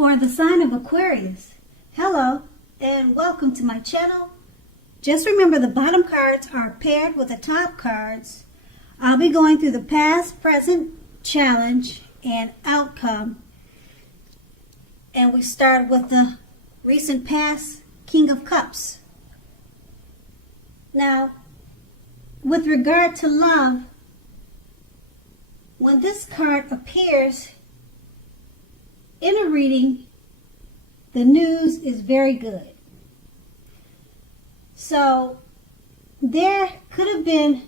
for the sign of Aquarius. Hello and welcome to my channel. Just remember the bottom cards are paired with the top cards. I'll be going through the past, present, challenge, and outcome. And we start with the recent past King of Cups. Now, with regard to love, when this card appears in a reading, the news is very good. So there could have been,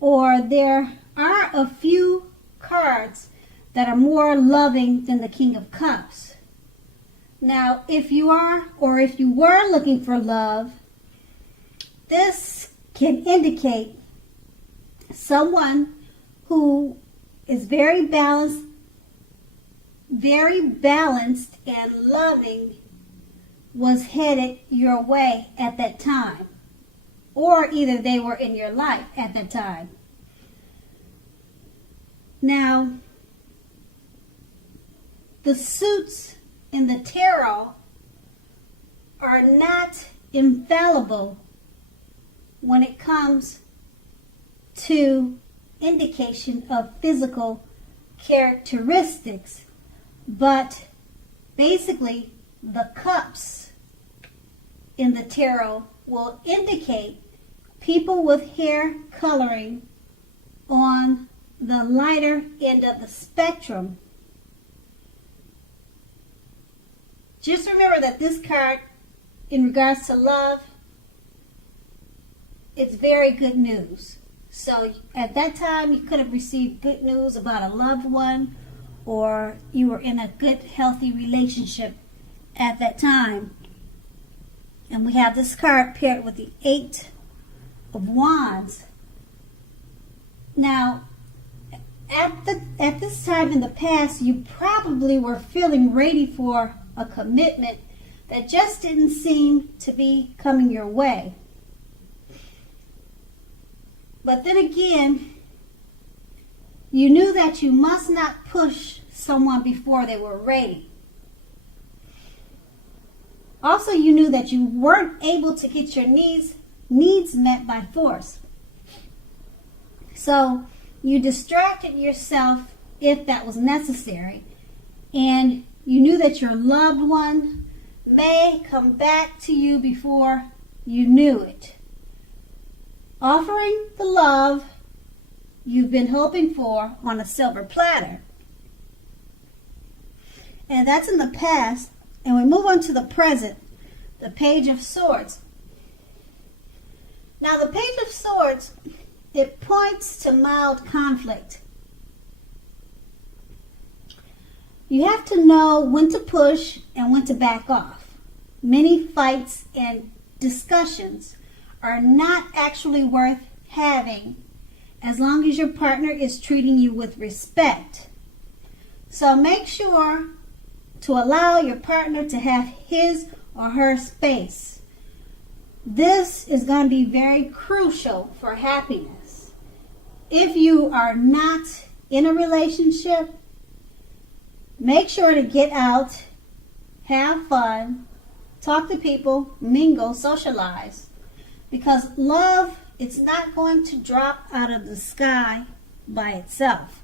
or there are a few cards that are more loving than the King of Cups. Now, if you are, or if you were looking for love, this can indicate someone who is very balanced and loving was headed your way at that time, or either they were in your life at that time. Now, the suits in the tarot are not infallible when it comes to indication of physical characteristics, but basically the cups in the tarot will indicate people with hair coloring on the lighter end of the spectrum. Just remember that this card, in regards to love, it's very good news. So at that time, you could have received good news about a loved one, or you were in a good, healthy relationship at that time. And we have this card paired with the 8 of Wands. Now, at this time in the past, you probably were feeling ready for a commitment that just didn't seem to be coming your way. But then again, you knew that you must not push someone before they were ready. Also, you knew that you weren't able to get your needs met by force. So you distracted yourself if that was necessary. And you knew that your loved one may come back to you before you knew it, offering the love you've been hoping for on a silver platter. And that's in the past. And we move on to the present, the Page of Swords. Now, the Page of Swords, it points to mild conflict. You have to know when to push and when to back off. Many fights and discussions are not actually worth having as long as your partner is treating you with respect. So make sure to allow your partner to have his or her space. This is going to be very crucial for happiness. If you are not in a relationship, make sure to get out, have fun, talk to people, mingle, socialize. Because love, it's not going to drop out of the sky by itself.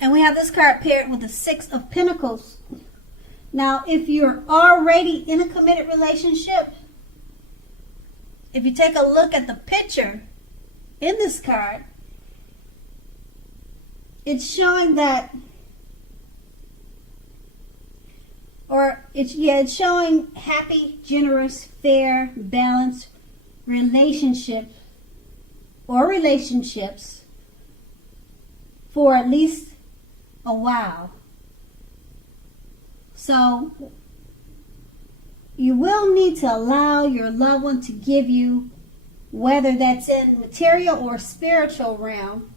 And we have this card paired with the 6 of Pentacles. Now, if you're already in a committed relationship, if you take a look at the picture in this card, it's showing that, it's showing happy, generous, fair, balanced relationship or relationships for at least a while. So you will need to allow your loved one to give you, whether that's in material or spiritual realm,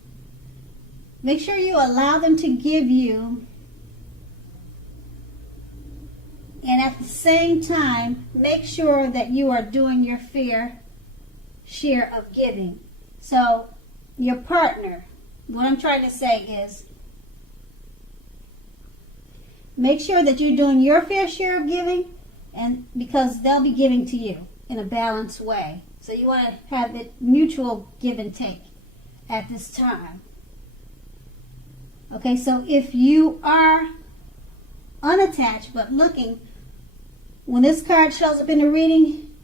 make sure you allow them to give you, and at the same time, make sure that you are doing your fair share of giving. So your partner, what I'm trying to say is, make sure that you're doing your fair share of giving, and because they'll be giving to you in a balanced way. So you want to have it mutual give and take at this time. Okay, so if you are unattached but looking, when this card shows up in the reading,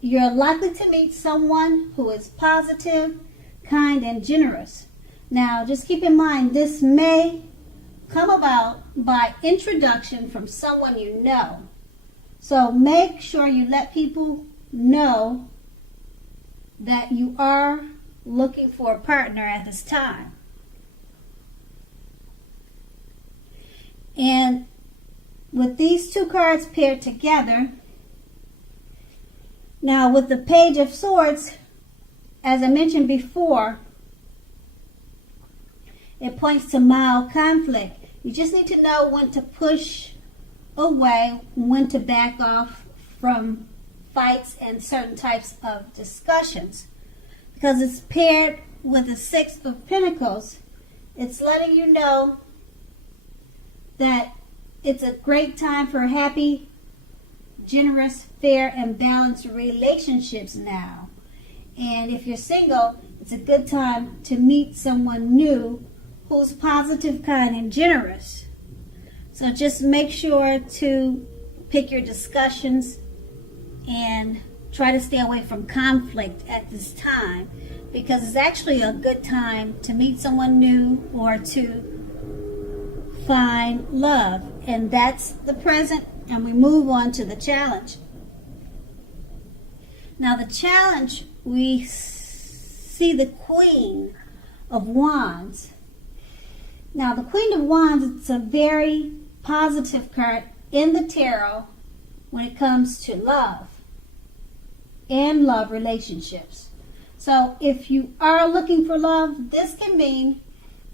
you're likely to meet someone who is positive, kind, and generous. Now, just keep in mind, this may come about by introduction from someone you know. So make sure you let people know that you are looking for a partner at this time. And with these two cards paired together, now with the Page of Swords, as I mentioned before, it points to mild conflict. You just need to know when to push away, when to back off from fights and certain types of discussions. Because it's paired with the Six of Pentacles, it's letting you know that it's a great time for happy, generous, fair, and balanced relationships now. And if you're single, it's a good time to meet someone new who's positive, kind, and generous. So just make sure to pick your discussions and try to stay away from conflict at this time, because it's actually a good time to meet someone new or to find love. And that's the present, and we move on to the challenge. Now the challenge, we see the Queen of Wands. Now the Queen of Wands, it's a very positive card in the tarot when it comes to love and love relationships. So if you are looking for love, this can mean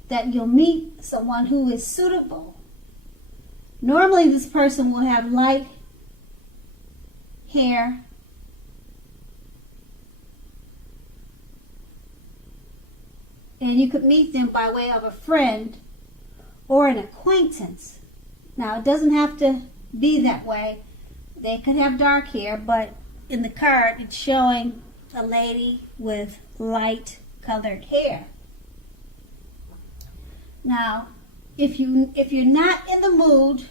that you'll meet someone who is suitable. Normally this person will have light hair, and you could meet them by way of a friend or an acquaintance. Now, it doesn't have to be that way. They could have dark hair, but in the card, it's showing a lady with light colored hair. Now, if you're not in the mood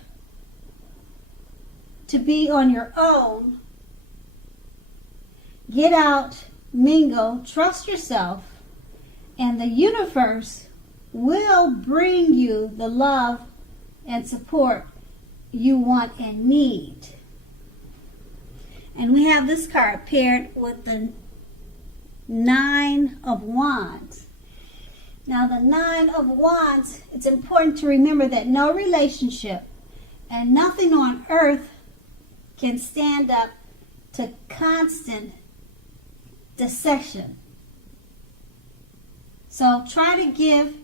to be on your own, get out, mingle, trust yourself, and the universe will bring you the love and support you want and need. And we have this card paired with the Nine of Wands. Now the Nine of Wands, it's important to remember that no relationship and nothing on earth can stand up to constant deception. So try to give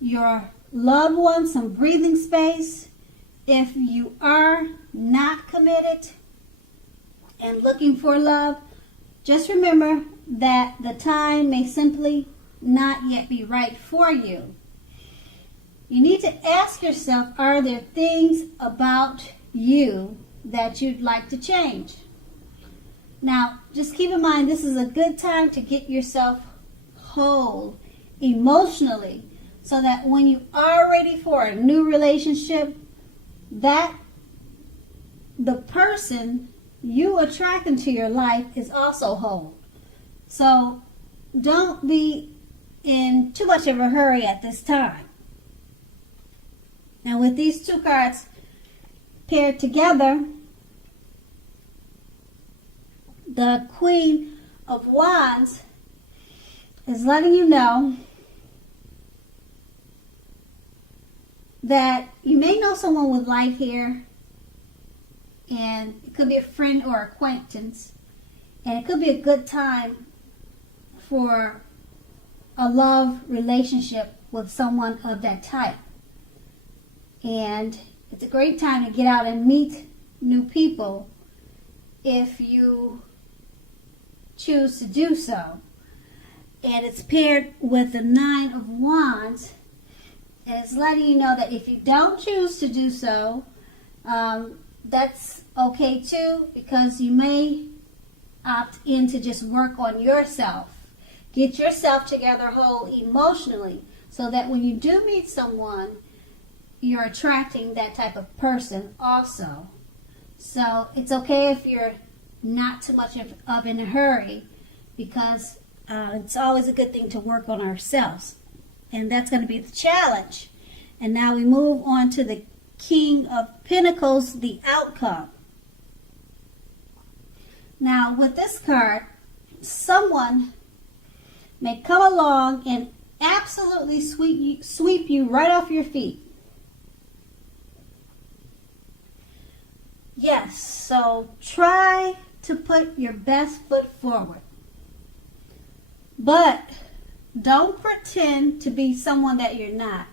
your loved one some breathing space. If you are not committed and looking for love, just remember that the time may simply not yet be right for you. You need to ask yourself, are there things about you that you'd like to change? Now, just keep in mind, this is a good time to get yourself whole emotionally, so that when you are ready for a new relationship, that the person you attract into your life is also whole. So don't be in too much of a hurry at this time. Now with these two cards paired together, the Queen of Wands is letting you know that you may know someone with light hair, and it could be a friend or acquaintance, and it could be a good time for a love relationship with someone of that type. And it's a great time to get out and meet new people if you choose to do so. And it's paired with the Nine of Wands, And it's letting you know that if you don't choose to do so, that's okay too, because you may opt in to just work on yourself. Get yourself together whole emotionally, so that when you do meet someone, you're attracting that type of person also. So it's okay if you're not too much of in a hurry, because it's always a good thing to work on ourselves. And that's going to be the challenge. And now we move on to the King of Pentacles, the outcome. Now with this card, someone may come along and absolutely sweep you right off your feet. Yes, so try to put your best foot forward. But don't pretend to be someone that you're not.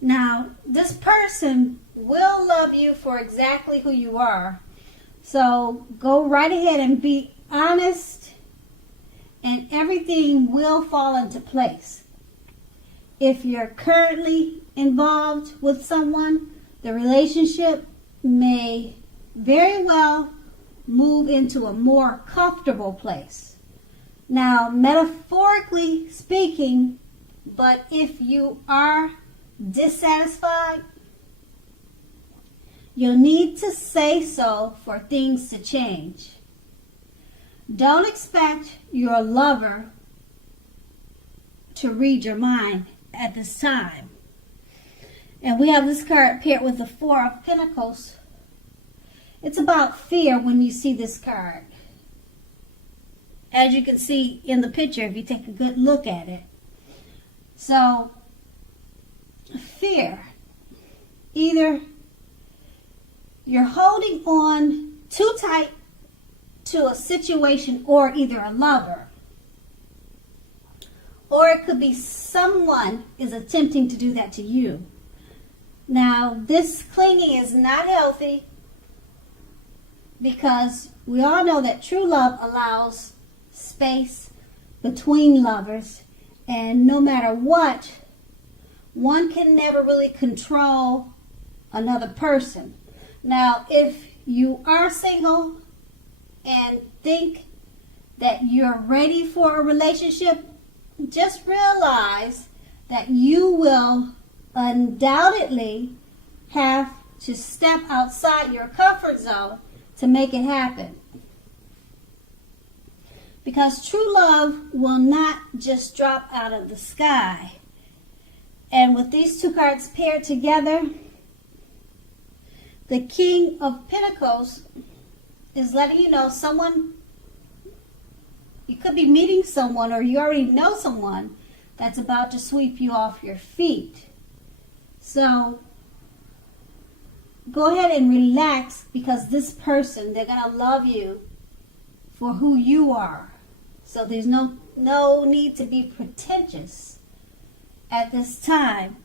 Now, this person will love you for exactly who you are. So go right ahead and be honest, and everything will fall into place. If you're currently involved with someone, the relationship may very well move into a more comfortable place. Now, metaphorically speaking, but if you are dissatisfied, you'll need to say so for things to change. Don't expect your lover to read your mind at this time. And we have this card paired with the Four of Pentacles. It's about fear when you see this card. As you can see in the picture, if you take a good look at it. So, fear. Either you're holding on too tight to a situation or either a lover, or it could be someone is attempting to do that to you. Now, this clinging is not healthy, because we all know that true love allows space between lovers, and no matter what, one can never really control another person. Now, if you are single and think that you're ready for a relationship, just realize that you will undoubtedly have to step outside your comfort zone to make it happen. Because true love will not just drop out of the sky. And with these two cards paired together, the King of Pentacles is letting you know someone, you could be meeting someone, or you already know someone that's about to sweep you off your feet. So go ahead and relax, because this person, they're going to love you for who you are. So there's no need to be pretentious at this time.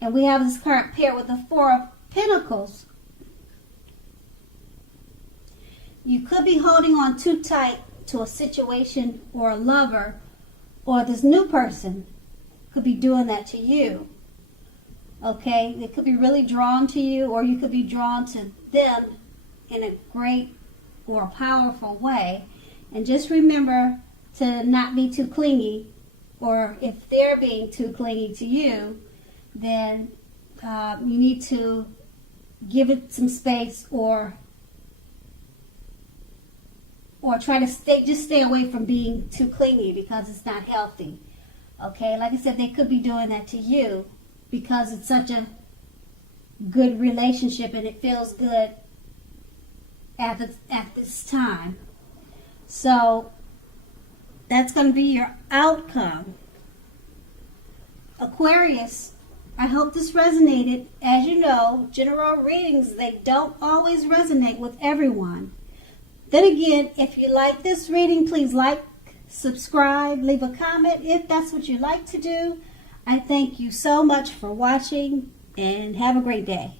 And we have this card paired with the Four of Pentacles. You could be holding on too tight to a situation or a lover, or this new person could be doing that to you. Okay, they could be really drawn to you, or you could be drawn to them in a great or powerful way. And just remember to not be too clingy, or if they're being too clingy to you, then you need to give it some space, or try to stay away from being too clingy, because it's not healthy. Okay, like I said, they could be doing that to you because it's such a good relationship and it feels good at this time. So that's going to be your outcome. Aquarius, I hope this resonated. As you know, general readings, they don't always resonate with everyone. Then again, if you like this reading, please like, subscribe, leave a comment if that's what you like to do. I thank you so much for watching, and have a great day.